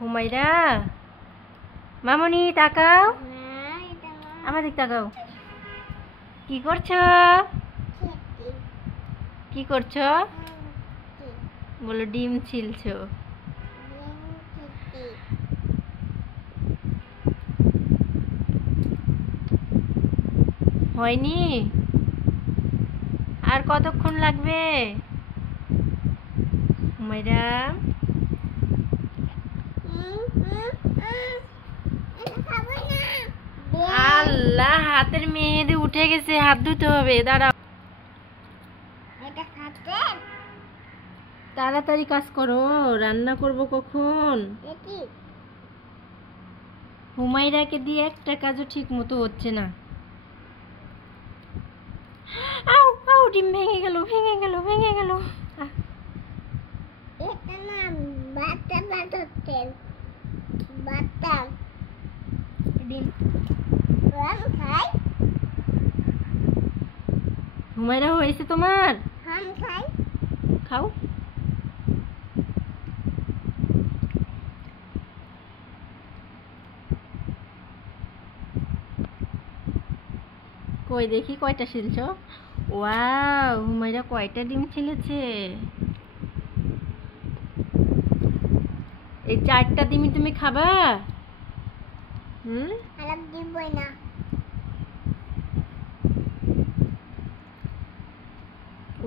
হুমায়রা, মামনি তাকাও, আমার দিক তাকাও। কি করছো? কি করছো? বলো ডিম ছিলছো। হয়নি? আর কতক্ষণ লাগবে হুমায়রা? আল্লাহ, হাতের মেহেদি উঠে গেছে, হাত ধুতে হবে, দাঁড়াও। তাড়াতাড়ি কাজ করো, রান্না করব কখন? হুমায়রাকে দিয়ে একটা কাজও ঠিক মতো হচ্ছে না। আউ আউ, ডিম ভেঙে গেল, ভেঙে গেল, ভেঙে গেল। হুমায়রা, হয়েছে তোমার? খাও। কই দেখি কয়টা ছিলছো। ওয়াও, হুমায়রা কয়টা ডিম ছিলেছে। এই 4টা ডিমই তুমি খাবা? দিবই না।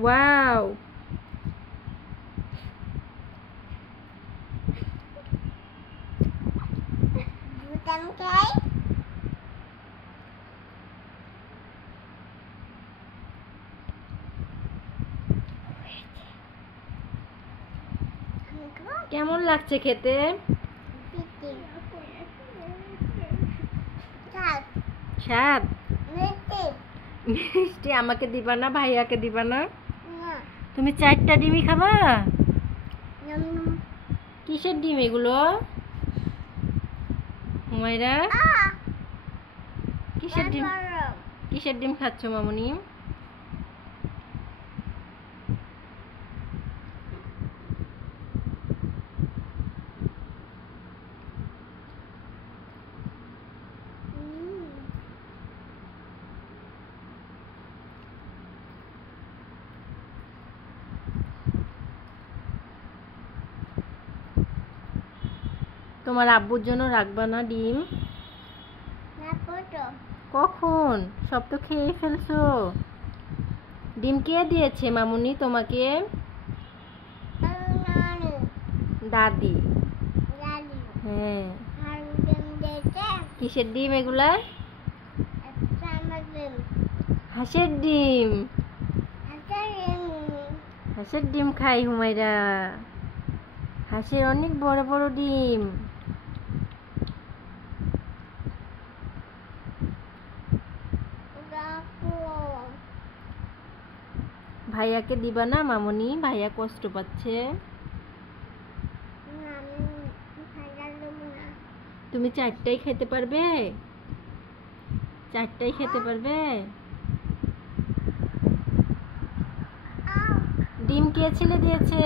ওয়াও, কেমন লাগছে খেতে? স্বাদ মিষ্টি। আমাকে দিবা না, ভাইয়াকে দিবা না? তুমি 4টা ডিমই খাবা? কিসের ডিম এগুলো হুমায়রা? কিসের ডিম? কিসের ডিম খাচ্ছ মামুনি? তোমার আব্বুর জন্য রাখবা না ডিম? কখন? সব তো খেয়ে ফেলছো। ডিম কে দিয়েছে মামুনি তোমাকে? দাদি। হ্যাঁ। কিসের ডিম এগুলা? হাঁসের ডিম। হাঁসের ডিম খাই হুমায়রা। হাঁসের অনেক বড় বড় ডিম। ভাইয়াকে দিবা না মামুনি? ভাইয়া কষ্ট পাচ্ছে। তুমি 4টাই খেতে পারবে? 4টাই খেতে পারবে? ডিম কে ছিলে দিয়েছে?